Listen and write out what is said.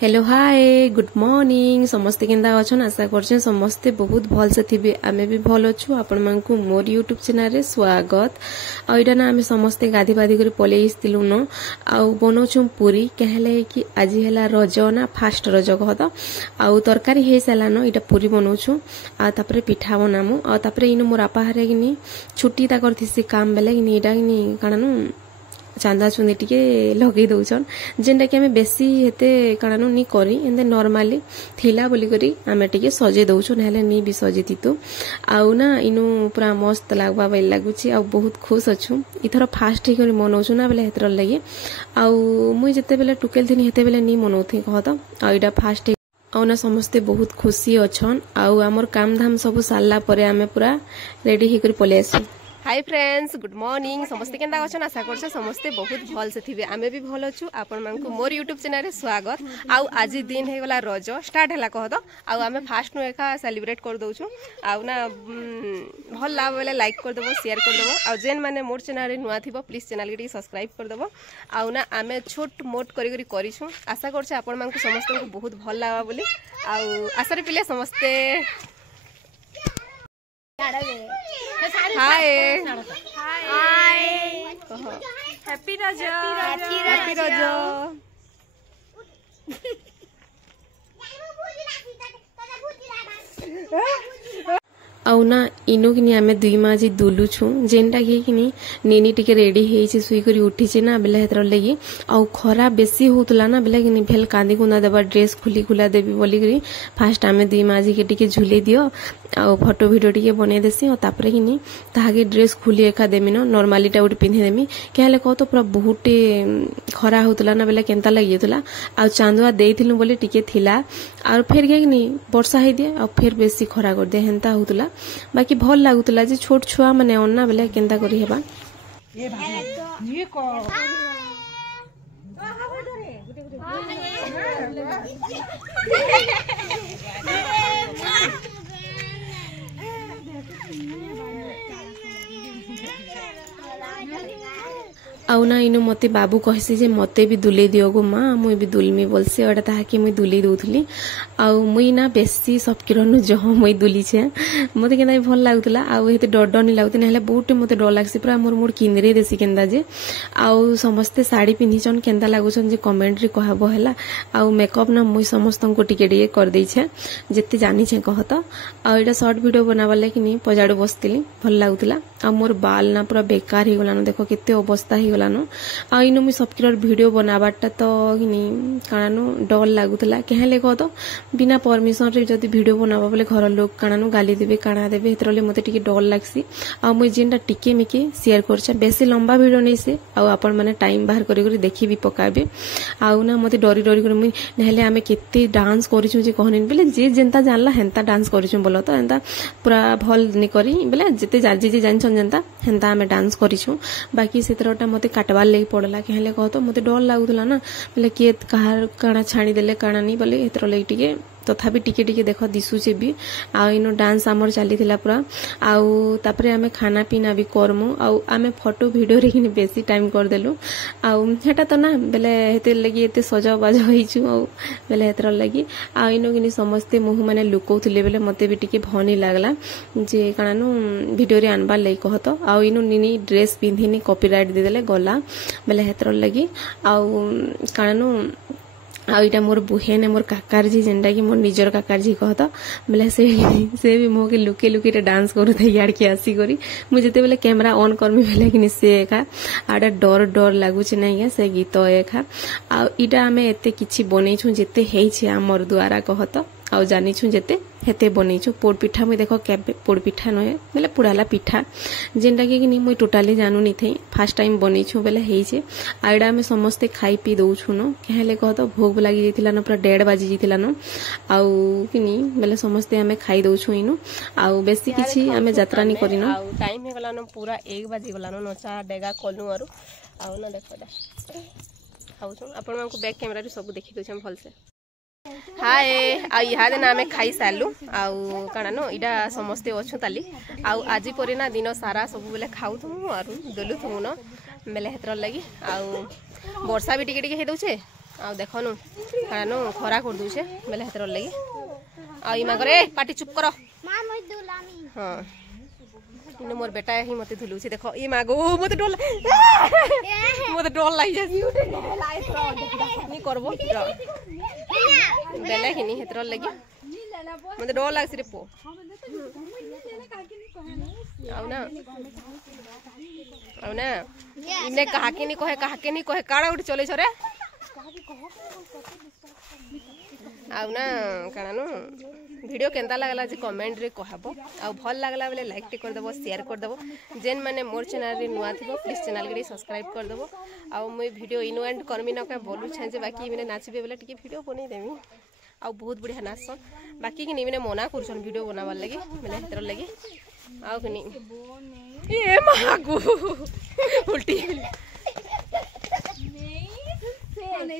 Hello hi good morning समस्ते केंदा अछन आशा करछन समस्ते बहुत भल से थिबे आमे भी भल अछु आपण मानकु मोर यूट्यूब चैनल रे स्वागत आ इडा ना आमे समस्ते गाधी बाधी करी पले इस्तिलु न आ बनोछु पूरी कहले कि आज हेला रज ना फास्ट रज कहत आ तरकारी हे सला न इडा पूरी बनोछु आ तापरे पिठा बनामु आ तापरे इनो मोर आपा हरे किनी छुट्टी ता करथिसी काम बेले किनी इडा किनी कानानु चांदा चुंदी टिके लगे दउछन जेंडा कि हमें बेसी हेते कानानु नी करी एंदे नॉर्मली थिला बोली करी हमें टिके सजे दउछन हेले नी भी सजेती तो आउ ना इनु पूरा मस्त लागबा बेल लागुची आ बहुत खुश अछु इथर फास्ट हे करी मनोछु ना बेले हेतर लगे आउ मुई जते बेले टुकेल थिनी हेते बेले नी मनोथि कहत आ इडा फास्ट आउ ना समस्ते बहुत खुशी अछन आउ हमर काम धाम सब सालला परे हमें पूरा रेडी हे करी पले आसी। हाय फ्रेंड्स गुड मॉर्निंग समस्ते केंदा अछन आशा करछ समस्ते बहुत भल से थिबे आमे भी भल अछु आपण मानकु मोर यूट्यूब चैनल रे स्वागत आउ आज दिन हे गला रज स्टार्ट हला कहत आउ आमे फास्ट नु एका सेलिब्रेट कर दउछु आउ ना भल लाभ बेले लाइक कर देबो शेयर कर देबो आउ जेन माने मोर चैनल रे नुआ थिबो प्लीज चैनल के सब्सक्राइब कर देबो आउ ना आमे छोट मोट करी करी करिछु आशा करछ आपण मानकु समस्त को बहुत भल लावा बोली आउ आशा रे पिले समस्ते हाय हाय हैप्पी रज हैप्पी रज आउ ना इनो किनी आमे दुई माजी दुलु छु जेनटा किनी नेनी टिके रेडी हेछि सुई करी उठी छि ना बेला हेतर लगी आउ खरा बेसी होतला ना बेला किनी भेल कांदी कुंदा देबा ड्रेस खुली खुला देबी बोली करी फास्ट आमे दुई माजी के टिके झुले दियो आउ फोटो वीडियो टिके बने देसी और तापरे किनी ताहागे ड्रेस खुली एका देमी न नॉर्मली टा उठी पिन्हि देमी केहले कह तो पूरा बहुते खरा होतला ना बेला केनता लागियतला आउ चांदुआ देइथिलु बोली टिके थिला और फिर के किनी वर्षा हे दिए और फिर बेसी खरा कर दे हेनता होतला बाकी भल लागुतला जे छोट छुआ माने अन्ना बेले केनता करी हेबा ये भाई ये को आउ ना इनो मते बाबू कहसी जे मते भी दुले दियो गो मां मुई भी दुलमी बोलसे ओडा ताहा कि मुई दुले दोथली आउ मुई ना बेसी सबकिरनु जह मुई दुली छे मते केना भल लागुतला आउ हेते डर डर नि लागुते नहले बहुत मते डर लागसी पूरा मोर मोर किंदरे देसी केंदा जे आउ समस्ते साड़ी पिन्ही छन केंदा लागुछन जे कमेंट रे कहबो हैला आउ मेकअप ना मुई समस्तन को टिके टिके कर देई छे जत्ते जानि छे कहत आउ एटा शॉर्ट वीडियो बनावा लागि नि पजाडो बसतिली भल लागुतला आ मोर बाल ना पूरा बेकार हे गलानो देखो केते अवस्था हे गलानो आ इनो मु सबकिरर वीडियो बनाबाटा तो किनी कानानु डर लागुतला केहले कह तो बिना परमिशन रे जदी वीडियो बनाबा बोले घर लोग कानानु गाली देबे काना देबे हेतरले मते टिके डर लागसी आ मु जेनटा टिके मिके शेयर करछ बेसी लंबा वीडियो नै से आ आपण माने टाइम बाहर करी करी देखि भी पकाबे आउ ना मते डरी डरी कर मु नहले हमें केते डांस करिछु जे कहनिन बेले जे जेनता जानला हेनता डांस करिछु बोलो तो एंता पूरा भल नि करी बेले जते जाजी जे जान जनता हेनता हमें डांस करिछु बाकी सेतरटा मते काटवार लई पड़ला केहले कह तो मते डर लागुतला ना बेले के कहार काना छाणी देले काना नि बोले हेतर लई टिके तथापि टिके टिके देख दिसुचे भी आ इनो डांस आमर चली थिला पूरा आउ तापरे हमें खाना पीना भी करमु आउ हमें फोटो वीडियो रे किने बेसी टाइम कर देलु आउ हेटा तो ना बेले हेते लगी एते सजा बाजा होइछु आउ बेले हेतर लगी आ इनो किनी समस्ते मुह माने लुकोथिले बेले मते भी टिके भनी लागला जे कानानु वीडियो रे आनबा लई कहत आउ इनो निनी ड्रेस पिन्धिनी कॉपीराइट दे देले गला बेले हेतर लगी आउ कानानु आ इटा मोर बुहेन मोर काकार जी जेंडा कि मोर निजर काकार जी कहत बेले से भी मो के लुके लुके डांस करू थे यार के आसी करी मु जते बेले कैमरा ऑन करमी बेले कि से एका आडा डर डर लागु छ नै से गीत एका आ इटा हमें एते किछि बनै छु जते हेइ छै हमर द्वारा कहत आउ जानि छु जते हेते बनै छु पोड़ पिठा मु देखो केबे पोड़ पिठा नय बेले पुडाला पिठा जेंडा कि नि मु टोटली जानु नि थई फर्स्ट टाइम बनै छु बेले हेइ छै आइडा में समस्ते खाई पी दउ छु न केहले कहत भोग लागि जेतिला न पूरा 1:30 बाजी जेतिला न आउ किनी बेले समस्ते हमें खाई दउ छु इनु आउ बेसी किछि हमें यात्रा नि करिन आउ टाइम हे गला न पूरा 1 बाजी गला न नचा डेगा कोलनु आरो आउ न देखो दा खाउ छु अपन मन को बैक कैमरा रे सब देखि दउ छु भल से हाय आ इहा दिन आमे खाई सालु आउ काना नो इडा समस्ते अछु ताली आउ आजी परे ना दिन सारा सब बेले खाउ थमु आरु दलु थमु न बेले हेतर लगी आउ वर्षा भी टिके टिके हे दउछे आ देखनु कानो खरा कर दूछे बेले हेतर लगी आ ई मागरे पाटी चुप करो मां मत दुलामी हां इन मोर बेटा ही मते धुलुछे देखो ई मागो मते डोल लाई जे नी करबो बेले हिनी हेतर लगी मते डोल लाग सिरे पो आउ ना इने कहा के नी कहे काड़ा उठ चले छरे आउ ना काना वीडियो केंता लागला जे कमेंट रे कहबो आ भल लागला बेले लाइक टे कर देबो शेयर कर देबो जेन माने मोर चैनल रे नुआ थिबो प्लीज चैनल के सब्सक्राइब कर देबो आ मुई वीडियो इनो एंड करमी न के बोलू छ जे बाकी इने नाचबे बेले टिके वीडियो बनै देमी आ बहुत बढ़िया नाचसन बाकी कि इने मना करछन वीडियो बनावार लागि बेले हेतर लागि आउ कि ए मागो उल्टी नहीं